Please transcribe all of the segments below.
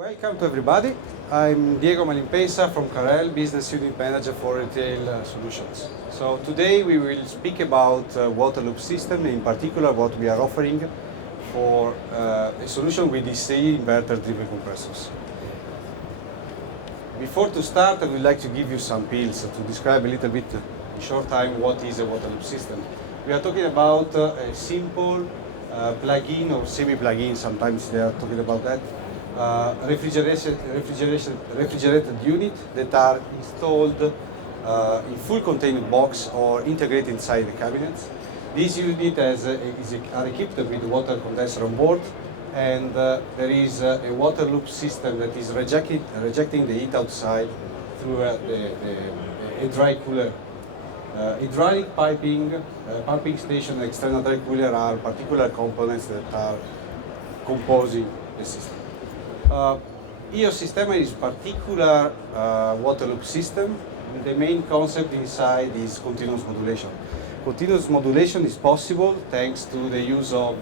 Welcome to everybody. I'm Diego Malimpensa from CAREL, Business Unit Manager for Retail Solutions. So today we will speak about waterloop system, in particular what we are offering for a solution with DC inverter-driven compressors. Before to start, I would like to give you some pills to describe a little bit in short time what is a waterloop system. We are talking about a simple plug-in or semi-plug-in, sometimes they are talking about that, refrigerated unit that are installed in full container box or integrated inside the cabinets. This unit are equipped with water condenser on board, and there is a water loop system that is rejecting the heat outside through a dry cooler. Hydraulic piping, pumping station, and external dry cooler are particular components that are composing the system. Heos sistema is particular water loop system. The main concept inside is continuous modulation. Continuous modulation is possible thanks to the use of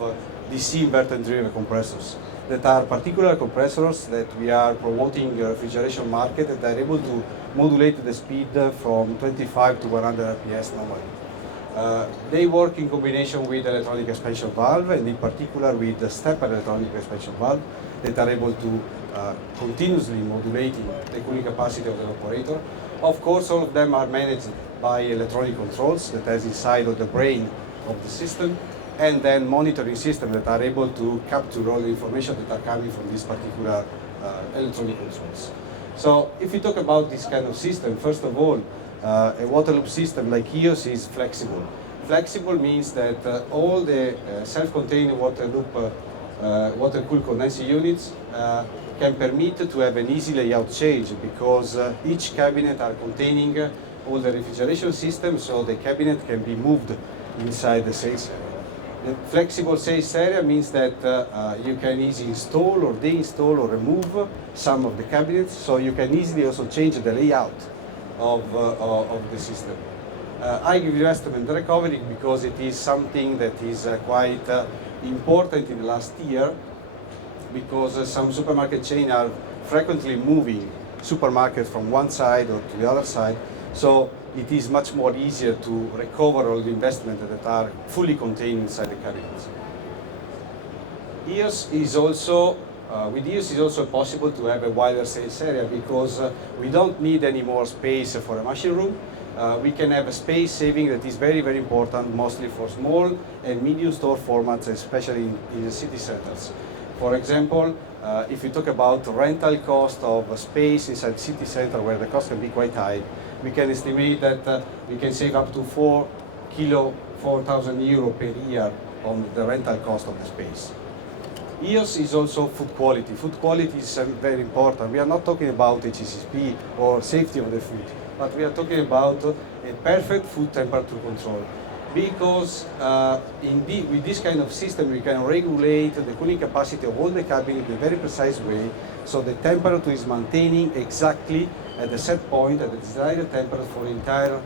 DC inverter-driven compressors that are particular compressors that we are promoting in the refrigeration market that are able to modulate the speed from 25 to 100 RPS normally. They work in combination with electronic expansion valve, and in particular with the stepper electronic expansion valve that are able to continuously modulating the cooling capacity of the operator. Of course, all of them are managed by electronic controls that has inside of the brain of the system, and then monitoring systems that are able to capture all the information that are coming from this particular electronic controls. So if we talk about this kind of system, first of all, a water loop system like Heos is flexible. Flexible means that all the self-contained water loop water-cooled condenser units can permit to have an easy layout change because each cabinet are containing all the refrigeration system, so the cabinet can be moved inside the sales area. The flexible sales area means that you can easily install or deinstall or remove some of the cabinets, so you can easily also change the layout of the system. I give investment recovery because it is something that is quite important in the last year, because some supermarket chains are frequently moving supermarkets from one side or to the other side, so it is much more easier to recover all the investment that are fully contained inside the cabinets. Heos is also, with Heos is also possible to have a wider sales area because we don't need any more space for a machine room. We can have a space saving that is very, very important, mostly for small and medium store formats, especially in the city centers. For example, if you talk about rental cost of space inside city center where the cost can be quite high, we can estimate that we can save up to 4,000 euro per year on the rental cost of the space. Heos is also food quality. Food quality is very important. We are not talking about HACCP or safety of the food, but we are talking about a perfect food temperature control. Because with this kind of system, we can regulate the cooling capacity of all the cabinets in a very precise way, so the temperature is maintaining exactly at the set point, at the desired temperature for the entire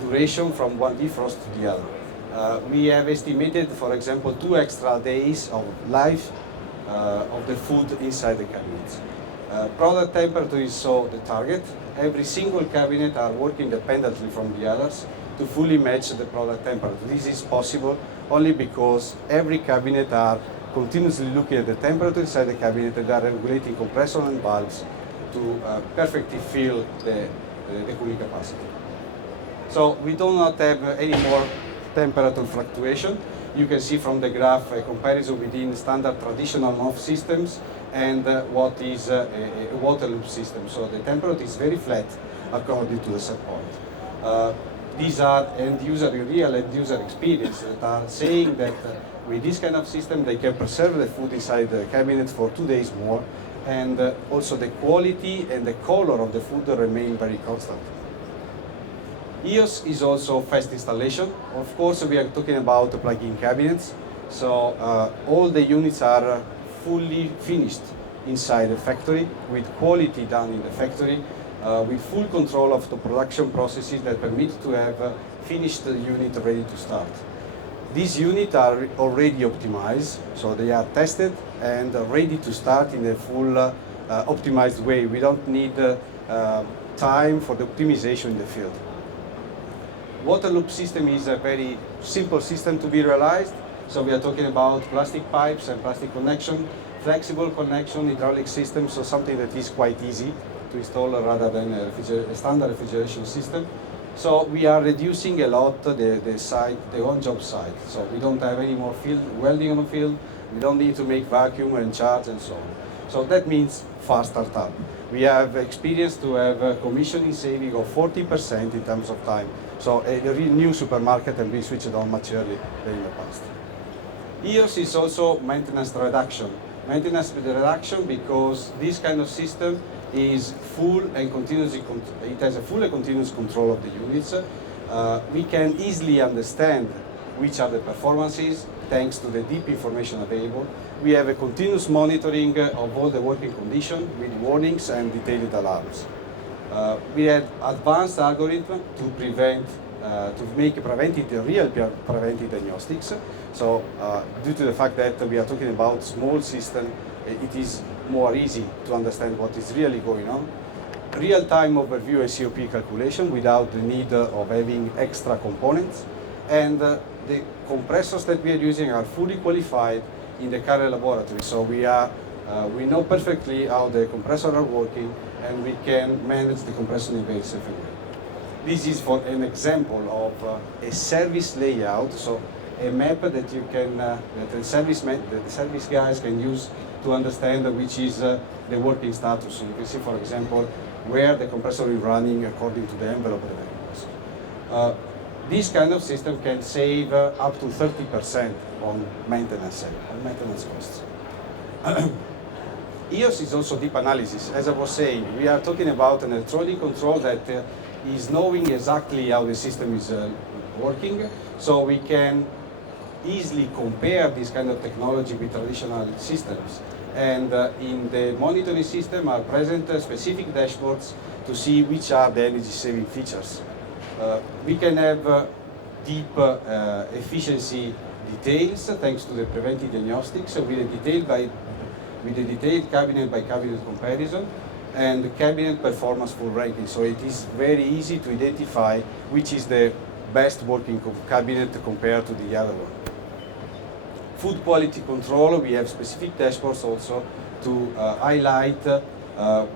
duration from one defrost to the other. We have estimated, for example, 2 extra days of life of the food inside the cabinets. Product temperature is so the target. Every single cabinet are working independently from the others to fully match the product temperature. This is possible only because every cabinet are continuously looking at the temperature inside the cabinet and are regulating compressor and valves to perfectly fill the cooling capacity. So we do not have any more temperature fluctuation. You can see from the graph a comparison between standard traditional MOF systems and what is a water loop system. So the temperature is very flat according to the set point. These are real end user experience that are saying that with this kind of system they can preserve the food inside the cabinet for 2 days more, and also the quality and the color of the food remain very constant. Heos is also fast installation. Of course, we are talking about plug-in cabinets, so all the units are fully finished inside the factory with quality done in the factory, with full control of the production processes that permit to have finished unit ready to start. These units are already optimized, so they are tested and ready to start in a full optimized way. We don't need time for the optimization in the field. Water loop system is a very simple system to be realized. So we are talking about plastic pipes and plastic connection, flexible connection, hydraulic system, so something that is quite easy to install rather than a standard refrigeration system. So we are reducing a lot the on-job site. So we don't have any more welding on the field. We don't need to make vacuum and charge and so on. So that means fast startup. We have experienced to have a commissioning saving of 40% in terms of time. So a real new supermarket can be switched on much earlier than in the past. Heos is also maintenance reduction. Maintenance reduction because this kind of system is full and it has a full and continuous control of the units. We can easily understand which are the performances thanks to the deep information available. We have a continuous monitoring of all the working conditions with warnings and detailed alarms. We had advanced algorithm to make preventive diagnostics. So due to the fact that we are talking about small system, it is more easy to understand what is really going on. Real-time overview and COP calculation without the need of having extra components. And the compressors that we are using are fully qualified in the CAREL laboratory. So we know perfectly how the compressors are working and we can manage the compressor in a very safe way. This is for an example of a service layout, so a map that you can, that the service guys can use to understand which is the working status. So you can see, for example, where the compressor is running according to the envelope of the compressor. This kind of system can save up to 30% on maintenance costs. Heos is also deep analysis. As I was saying, we are talking about an electronic control that is knowing exactly how the system is working, so we can easily compare this kind of technology with traditional systems. And in the monitoring system are present specific dashboards to see which are the energy saving features. We can have deep efficiency details thanks to the preventive diagnostics with a detailed cabinet by cabinet comparison and cabinet performance full ranking. So it is very easy to identify which is the best working cabinet compared to the other one. Food quality control, we have specific dashboards also to highlight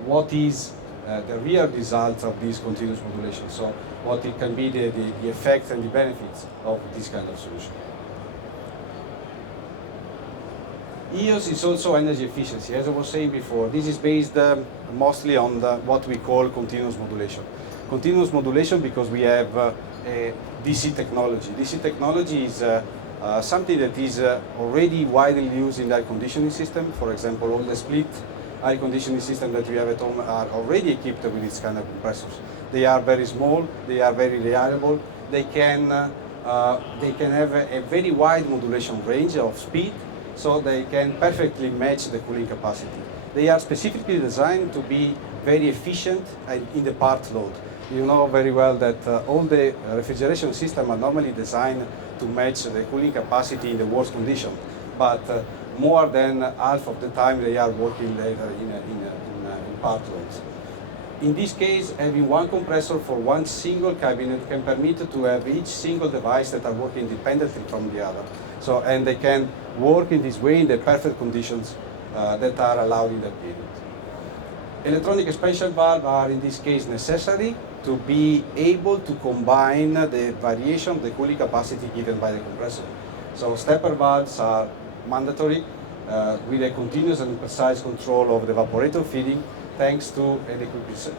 what is the real results of this continuous modulation. So what it can be the effects and the benefits of this kind of solution. Heos is also energy efficiency. As I was saying before, this is based mostly on what we call continuous modulation. Continuous modulation because we have a DC technology. DC technology is something that is already widely used in the air conditioning system. For example, all the split air conditioning systems that we have at home are already equipped with this kind of compressors. They are very small, they are very reliable, they can have a very wide modulation range of speed, so they can perfectly match the cooling capacity. They are specifically designed to be very efficient in the part load. You know very well that all the refrigeration systems are normally designed to match the cooling capacity in the worst condition, but more than half of the time they are working later in part loads. In this case, having one compressor for one single cabinet can permit to have each single device that are working independently from the other. So, and they can work in this way in the perfect conditions that are allowed in that period. Electronic expansion valves are in this case necessary to be able to combine the variation of the cooling capacity given by the compressor. So stepper valves are mandatory with a continuous and precise control of the evaporator feeding thanks to an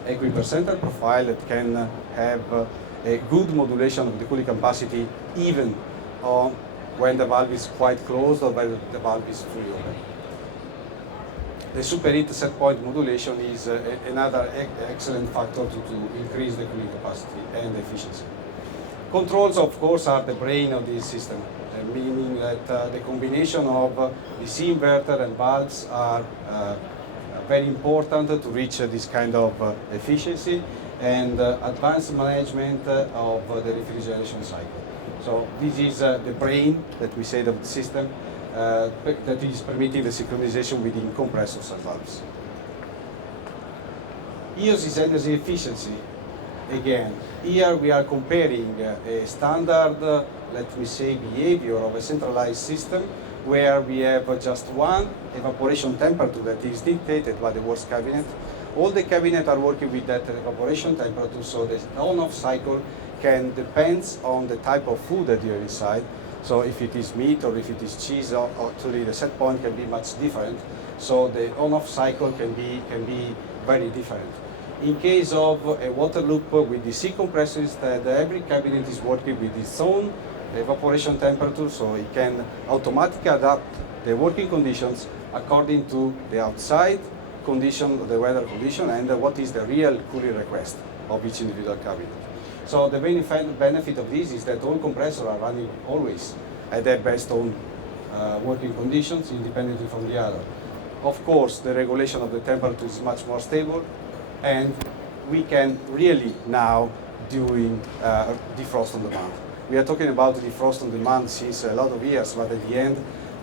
equipercentile profile that can have a good modulation of the cooling capacity even when the valve is quite closed or when the valve is fully open. The superheat set point modulation is another excellent factor to increase the cooling capacity and efficiency. Controls, of course, are the brain of this system, meaning that the combination of DC inverter and valves are very important to reach this kind of efficiency and advanced management of the refrigeration cycle. So this is the brain that we said of the system that is permitting the synchronization within compressors and valves. Heos is energy efficiency. Again, here we are comparing a standard, let me say, behavior of a centralized system where we have just one evaporation temperature that is dictated by the worst cabinet. All the cabinets are working with that evaporation temperature, so the on-off cycle can depend on the type of food that you have inside. So if it is meat or if it is cheese, actually the set point can be much different. So the on-off cycle can be very different. In case of a water loop with DC compressors, that every cabinet is working with its own evaporation temperature, so it can automatically adapt the working conditions according to the outside condition, the weather condition, and what is the real cooling request of each individual cabinet. So the main benefit of this is that all compressors are running always at their best own working conditions, independently from the other. Of course, the regulation of the temperature is much more stable, and we can really now doing defrost on demand. We are talking about defrost on demand since a lot of years, but at the end,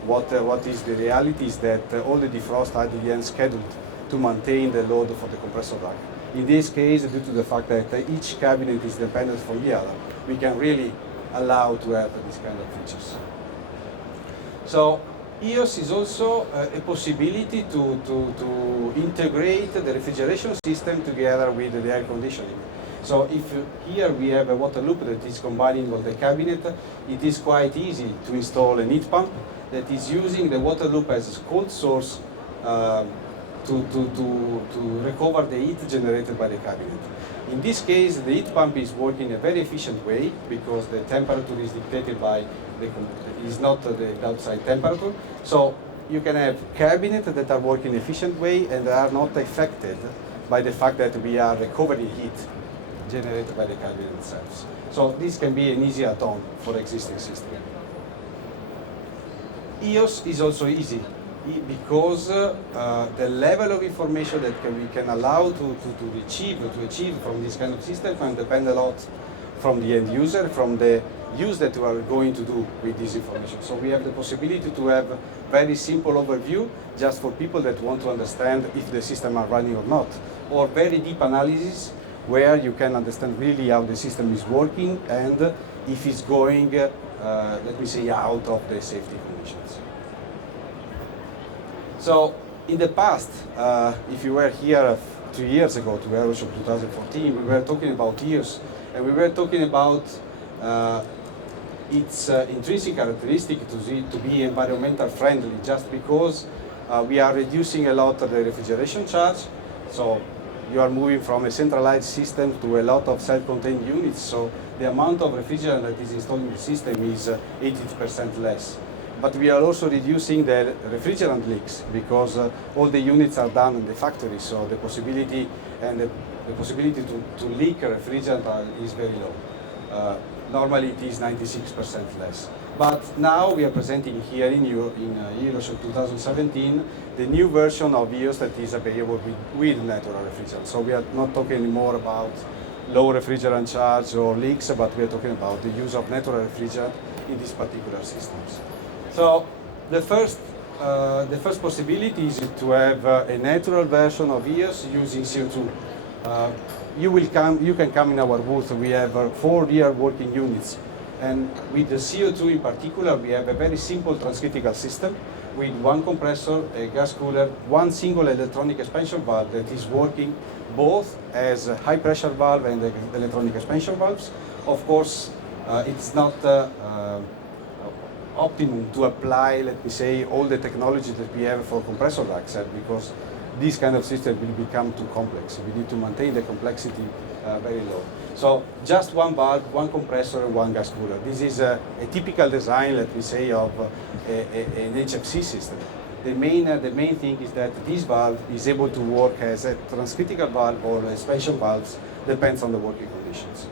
what is the reality is that all the defrost are at the end scheduled to maintain the load for the compressor rack. In this case, due to the fact that each cabinet is dependent from the other, we can really allow to have these kind of features. So Heos is also a possibility to integrate the refrigeration system together with the air conditioning. So if here we have a water loop that is combining all the cabinet, it is quite easy to install a heat pump that is using the water loop as a cold source to recover the heat generated by the cabinet. In this case, the heat pump is working in a very efficient way because the temperature is dictated by is not the outside temperature. So you can have cabinets that are working in an efficient way and are not affected by the fact that we are recovering heat generated by the cabinet themselves. So this can be an easy add-on for existing system. Heos is also easy because the level of information that we can allow to achieve from this kind of system can depend a lot from the end user, from the use that we are going to do with this information. So we have the possibility to have a very simple overview just for people that want to understand if the system are running or not, or very deep analysis where you can understand really how the system is working and if it's going, let me say, out of the safety conditions. So in the past, if you were here 2 years ago to EuroShop 2014, we were talking about Heos, and we were talking about its intrinsic characteristic to be environmental friendly, just because we are reducing a lot of the refrigeration charge. So you are moving from a centralized system to a lot of self-contained units, so the amount of refrigerant that is installed in the system is 80% less. But we are also reducing the refrigerant leaks because all the units are done in the factory, so the possibility to leak refrigerant is very low. Normally it is 96% less. But now we are presenting here in EuroShop 2017 the new version of Heos that is available with natural refrigerant. So we are not talking anymore about low refrigerant charge or leaks, but we are talking about the use of natural refrigerant in these particular systems. So the first possibility is to have a natural version of Heos using CO2. You can come in our booth. We have 4 real working units, and with the CO2 in particular, we have a very simple transcritical system with one compressor, a gas cooler, one single electronic expansion valve that is working both as a high pressure valve and electronic expansion valves. Of course, it's not optimum to apply, let me say, all the technology that we have for compressor racks, because this kind of system will become too complex. We need to maintain the complexity very low. So just one valve, one compressor, and one gas cooler. This is a typical design, let me say, of an HFC system. The main thing is that this valve is able to work as a transcritical valve or expansion valves, depends on the working conditions.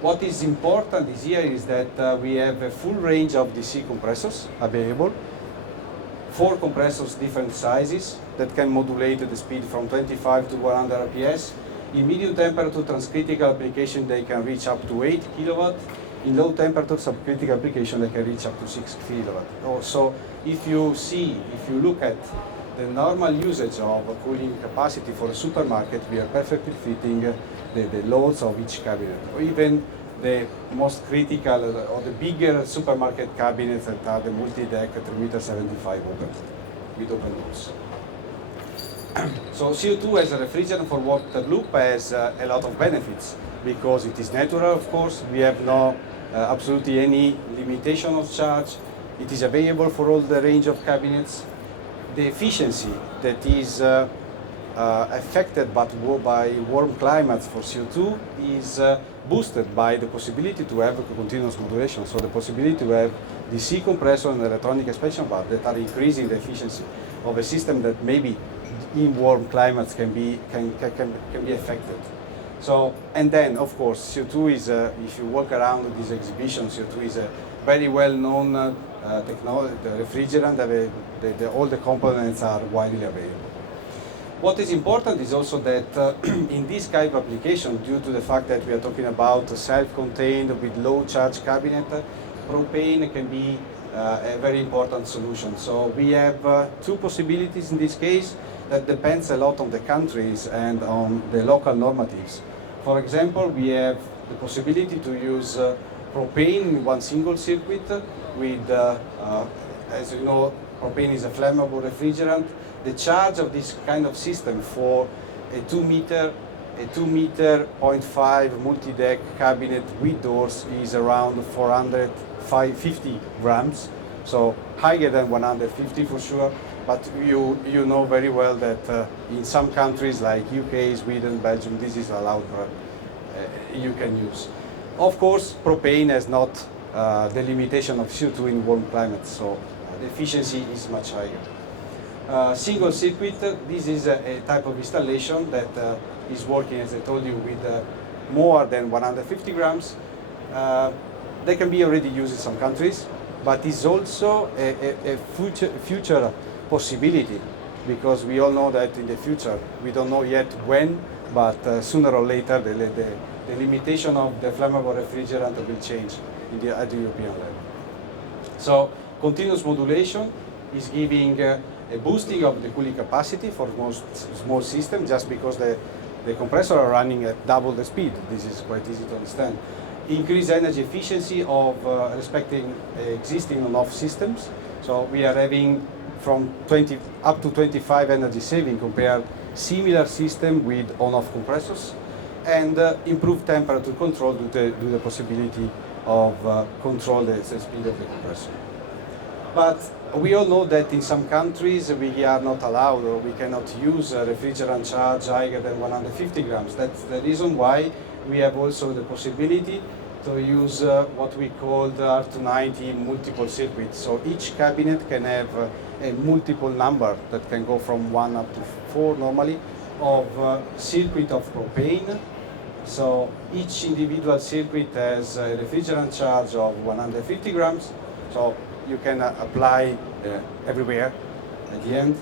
What is important this year is that we have a full range of DC compressors available. 4 compressors, different sizes, that can modulate the speed from 25 to 100 RPS. In medium temperature transcritical application, they can reach up to 8 kilowatt. In low temperature subcritical application, they can reach up to 6 kilowatt. So if you look at the normal usage of cooling capacity for a supermarket, we are perfectly fitting the loads of each cabinet, or even the most critical or the bigger supermarket cabinets that are the multi-deck 3.75 m open, with open doors. So CO2 as a refrigerant for water loop has a lot of benefits because it is natural, of course. We have no absolutely any limitation of charge. It is available for all the range of cabinets. The efficiency that is affected by warm climates for CO2 is boosted by the possibility to have continuous modulation, so the possibility to have DC compressor and electronic expansion valve that are increasing the efficiency of a system that maybe in warm climates can be affected. So, and then of course CO2 is, if you walk around this exhibition, CO2 is a very well-known technology, the refrigerant, all the components are widely available. What is important is also that in this kind of application, due to the fact that we are talking about a self-contained with low charge cabinet, propane can be a very important solution. So we have two possibilities in this case that depends a lot on the countries and on the local normatives. For example, we have the possibility to use propane in one single circuit with, as you know, propane is a flammable refrigerant. The charge of this kind of system for a 2 meter 0.5 multi-deck cabinet with doors is around 450 grams, so higher than 150 for sure. But you know very well that in some countries like UK, Sweden, Belgium, this is allowed. You can use. Of course, propane has not the limitation of CO2 in warm climates, so the efficiency is much higher. Single circuit, this is a type of installation that is working, as I told you, with more than 150 grams. They can be already used in some countries, but is also a future possibility, because we all know that in the future, we don't know yet when, but sooner or later the limitation of the flammable refrigerant will change at the European level. So continuous modulation is giving a boosting of the cooling capacity for most small systems, just because the compressors are running at double the speed. This is quite easy to understand. Increase energy efficiency of respecting existing on-off systems. So we are having from 20 up to 25 energy saving compared similar system with on-off compressors, and improve temperature control due to the possibility of control the speed of the compressor. But we all know that in some countries we are not allowed, or we cannot use a refrigerant charge higher than 150 grams. That's the reason why we have also the possibility to use what we call the R290 multiple circuit. So each cabinet can have a multiple number that can go from 1 up to 4 normally of circuit of propane. So each individual circuit has a refrigerant charge of 150 grams. So you can apply everywhere at the end.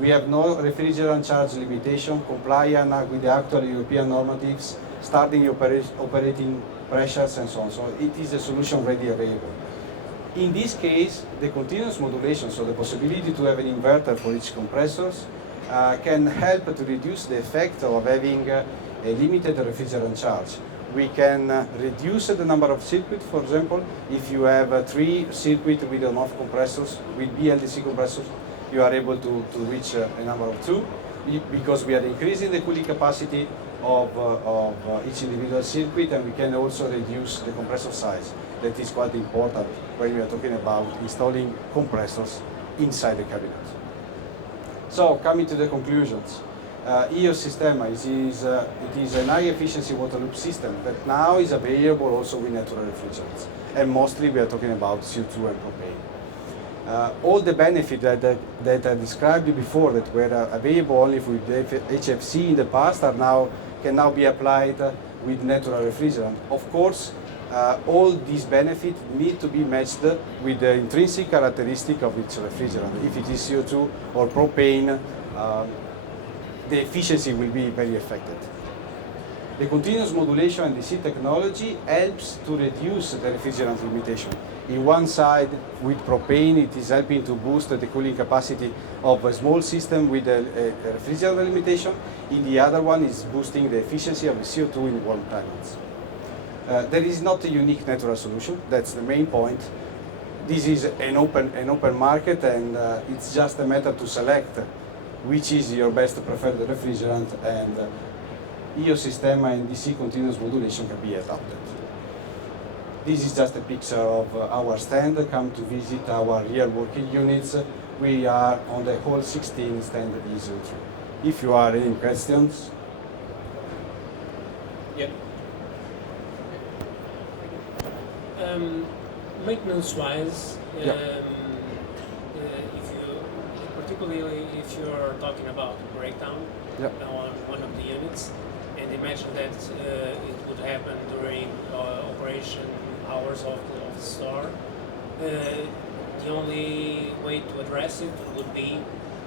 We have no refrigerant charge limitation, compliant with the actual European normatives, starting operating pressures and so on. So it is a solution ready available. In this case, the continuous modulation, so the possibility to have an inverter for each compressors, can help to reduce the effect of having a limited refrigerant charge. We can reduce the number of circuits. For example, if you have 3 circuits with on-off compressors, with BLDC compressors, you are able to reach a number of 2, because we are increasing the cooling capacity of each individual circuit, and we can also reduce the compressor size. That is quite important when we are talking about installing compressors inside the cabinet. So, coming to the conclusions. Heos Sistema it is an high efficiency water loop system that now is available also with natural refrigerants, and mostly we are talking about CO2 and propane. All the benefits that I described before, that were available only with HFC in the past, can now be applied with natural refrigerant. Of course, all these benefits need to be matched with the intrinsic characteristic of each refrigerant. If it is CO2 or propane, the efficiency will be very affected. The continuous modulation and DC technology helps to reduce the refrigerant limitation. In one side, with propane, it is helping to boost the cooling capacity of a small system with a refrigerant limitation. In the other one, is boosting the efficiency of the CO2 in warm climates. There is not a unique natural solution. That's the main point. This is an open market, and it's just a matter to select which is your best preferred refrigerant, and Heos sistema and DC continuous modulation can be adapted. This is just a picture of our stand. Come to visit our real working units. We are on the hall 16 stand easily. If you are any questions. Yeah. Maintenance-wise, particularly if you're talking about breakdown on one of the units, and imagine that it would happen during operation hours of the store, the only way to address it would be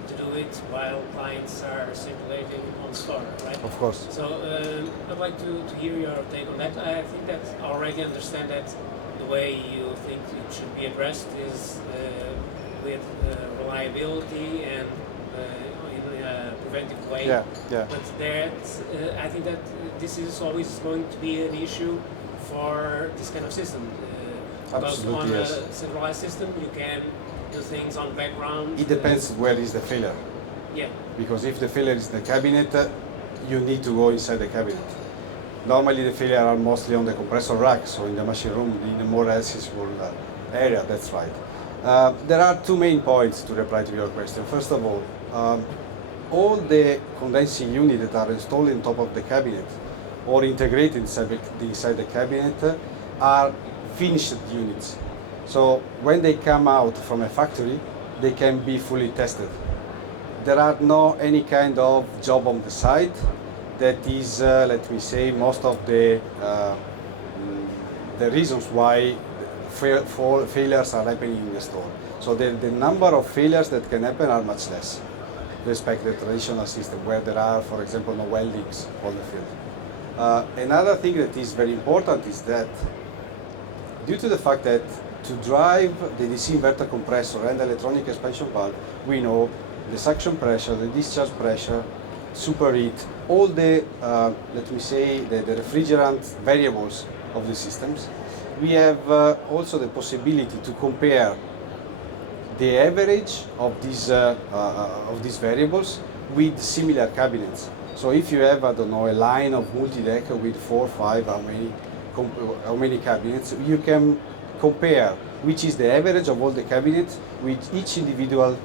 to do it while clients are circulating on store, right? Of course. So I'd like to hear your take on that. I think that I already understand that the way you think it should be addressed is with reliability and in a preventive way. Yeah, yeah. But I think that this is always going to be an issue for this kind of system. Because on yes. a centralized system, you can do things on background. It depends where is the failure. Yeah. Because if the failure is in the cabinet, you need to go inside the cabinet. Normally the failure are mostly on the compressor rack, so in the machine room, in the more accessible area, that's right. There are two main points to reply to your question. First of all the condensing units that are installed on top of the cabinet or integrated inside the cabinet are finished units. So when they come out from a factory, they can be fully tested. There are no any kind of job on the side. That is, let me say, most of the reasons why failures are happening in the store. So the number of failures that can happen are much less respect the traditional system where there are, for example, no weldings on the field. Another thing that is very important is that due to the fact that to drive the DC inverter compressor and the electronic expansion valve, we know the suction pressure, the discharge pressure, superheat, all the, let me say, the refrigerant variables of the systems. We have also the possibility to compare the average of these variables with similar cabinets. So if you have, I don't know, a line of multi-deck with 4, 5, how many cabinets, you can compare which is the average of all the cabinets with each individual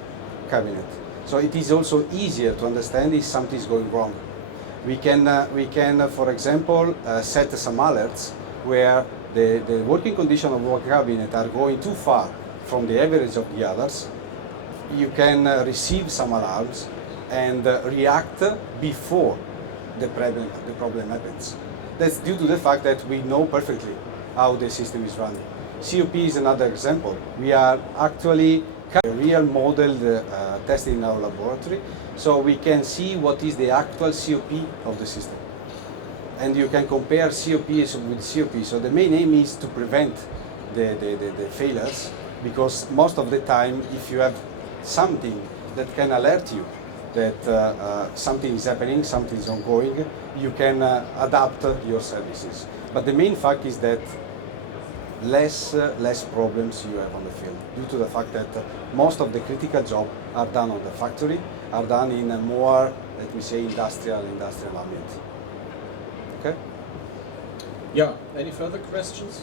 cabinet. So it is also easier to understand if something is going wrong. We can, for example, set some alerts where the working condition of one cabinet are going too far from the average of the others. You can receive some alarms and react before the problem happens. That's due to the fact that we know perfectly how the system is running. COP is another example. We are actually a real model tested in our laboratory, so we can see what is the actual COP of the system. And you can compare COP with COP. So the main aim is to prevent the failures, because most of the time, if you have something that can alert you that something is happening, something is ongoing, you can adapt your services. But the main fact is that less problems you have on the field, due to the fact that most of the critical jobs are done on the factory, are done in a more, let me say, industrial ambient. Okay? Yeah, any further questions?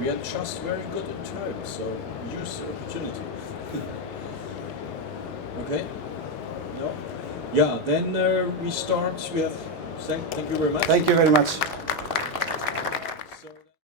We are just very good in time, so use the opportunity. Okay? No? Yeah, then we start. We have. Thank you very much. Thank you very much.